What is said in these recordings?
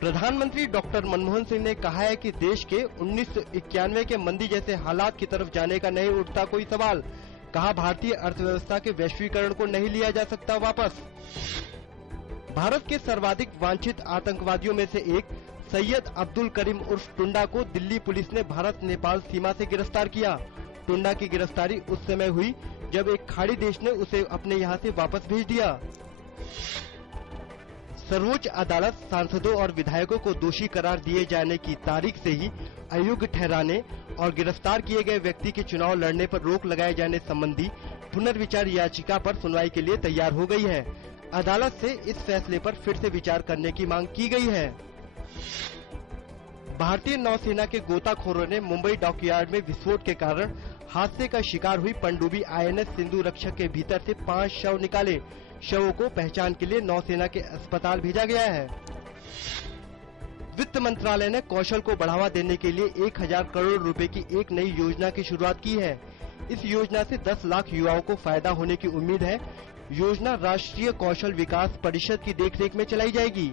प्रधानमंत्री डॉक्टर मनमोहन सिंह ने कहा है कि देश के 1991 के मंदी जैसे हालात की तरफ जाने का नहीं उठता कोई सवाल। कहा, भारतीय अर्थव्यवस्था के वैश्वीकरण को नहीं लिया जा सकता वापस। भारत के सर्वाधिक वांछित आतंकवादियों में से एक सैयद अब्दुल करीम उर्फ टुंडा को दिल्ली पुलिस ने भारत नेपाल सीमा से गिरफ्तार किया। टुंडा की गिरफ्तारी उस समय हुई जब एक खाड़ी देश ने उसे अपने यहाँ से वापस भेज दिया। सर्वोच्च अदालत सांसदों और विधायकों को दोषी करार दिए जाने की तारीख से ही अयोग्य ठहराने और गिरफ्तार किए गए व्यक्ति के चुनाव लड़ने पर रोक लगाए जाने संबंधी पुनर्विचार याचिका पर सुनवाई के लिए तैयार हो गई है। अदालत से इस फैसले पर फिर से विचार करने की मांग की गई है। भारतीय नौसेना के गोताखोरों ने मुंबई डॉकयार्ड में विस्फोट के कारण हादसे का शिकार हुई पनडुब्बी आईएनएस सिंधु रक्षक के भीतर से 5 शव निकाले। शवों को पहचान के लिए नौसेना के अस्पताल भेजा गया है। वित्त मंत्रालय ने कौशल को बढ़ावा देने के लिए 1000 करोड़ रुपए की एक नई योजना की शुरुआत की है। इस योजना से 10 लाख युवाओं को फायदा होने की उम्मीद है। योजना राष्ट्रीय कौशल विकास परिषद की देखरेख में चलाई जाएगी।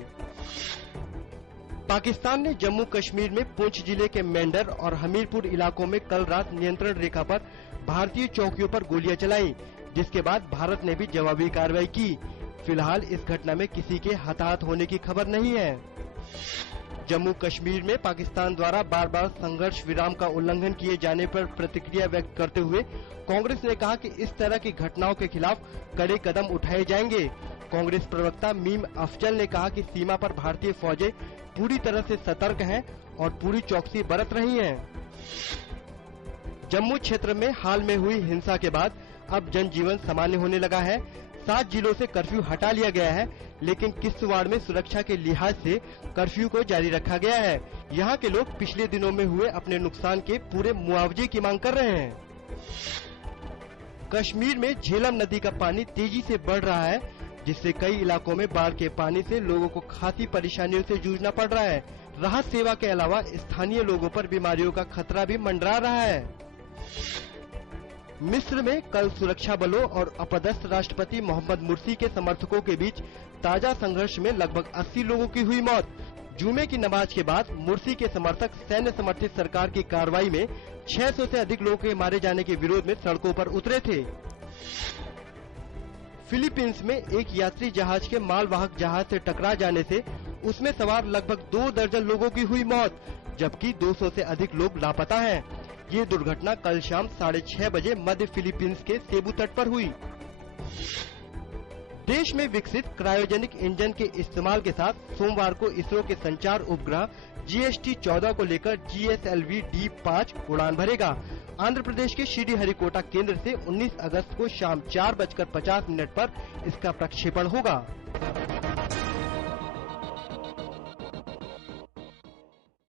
पाकिस्तान ने जम्मू कश्मीर में पुंछ जिले के मेंढर और हमीरपुर इलाकों में कल रात नियंत्रण रेखा पर भारतीय चौकियों पर गोलियां चलाई, जिसके बाद भारत ने भी जवाबी कार्रवाई की। फिलहाल इस घटना में किसी के हताहत होने की खबर नहीं है। जम्मू कश्मीर में पाकिस्तान द्वारा बार बार संघर्ष विराम का उल्लंघन किए जाने पर प्रतिक्रिया व्यक्त करते हुए कांग्रेस ने कहा कि इस तरह की घटनाओं के खिलाफ कड़े कदम उठाए जाएंगे। कांग्रेस प्रवक्ता मीम अफजल ने कहा कि सीमा पर भारतीय फौजें पूरी तरह से सतर्क हैं और पूरी चौकसी बरत रही हैं। जम्मू क्षेत्र में हाल में हुई हिंसा के बाद अब जनजीवन सामान्य होने लगा है। 7 जिलों से कर्फ्यू हटा लिया गया है, लेकिन किश्तवाड़ में सुरक्षा के लिहाज से कर्फ्यू को जारी रखा गया है। यहाँ के लोग पिछले दिनों में हुए अपने नुकसान के पूरे मुआवजे की मांग कर रहे हैं। कश्मीर में झेलम नदी का पानी तेजी से बढ़ रहा है, जिससे कई इलाकों में बाढ़ के पानी से लोगों को खासी परेशानियों से जूझना पड़ रहा है। राहत सेवा के अलावा स्थानीय लोगों पर बीमारियों का खतरा भी मंडरा रहा है। मिस्र में कल सुरक्षा बलों और अपदस्थ राष्ट्रपति मोहम्मद मुर्सी के समर्थकों के बीच ताजा संघर्ष में लगभग 80 लोगों की हुई मौत। जुमे की नमाज के बाद मुर्सी के समर्थक सैन्य समर्थित सरकार की कार्रवाई में 600 से अधिक लोगों के मारे जाने के विरोध में सड़कों पर उतरे थे। फिलीपींस में एक यात्री जहाज के मालवाहक जहाज से टकरा जाने से उसमें सवार लगभग 2 दर्जन लोगों की हुई मौत, जबकि 200 से अधिक लोग लापता हैं। ये दुर्घटना कल शाम 6:30 बजे मध्य फिलीपींस के सेबू तट पर हुई। देश में विकसित क्रायोजेनिक इंजन के इस्तेमाल के साथ सोमवार को इसरो के संचार उपग्रह GST-14 को लेकर GSLV-D5 उड़ान भरेगा। आंध्र प्रदेश के श्रीहरिकोटा केंद्र से 19 अगस्त को शाम 4:50 पर इसका प्रक्षेपण होगा।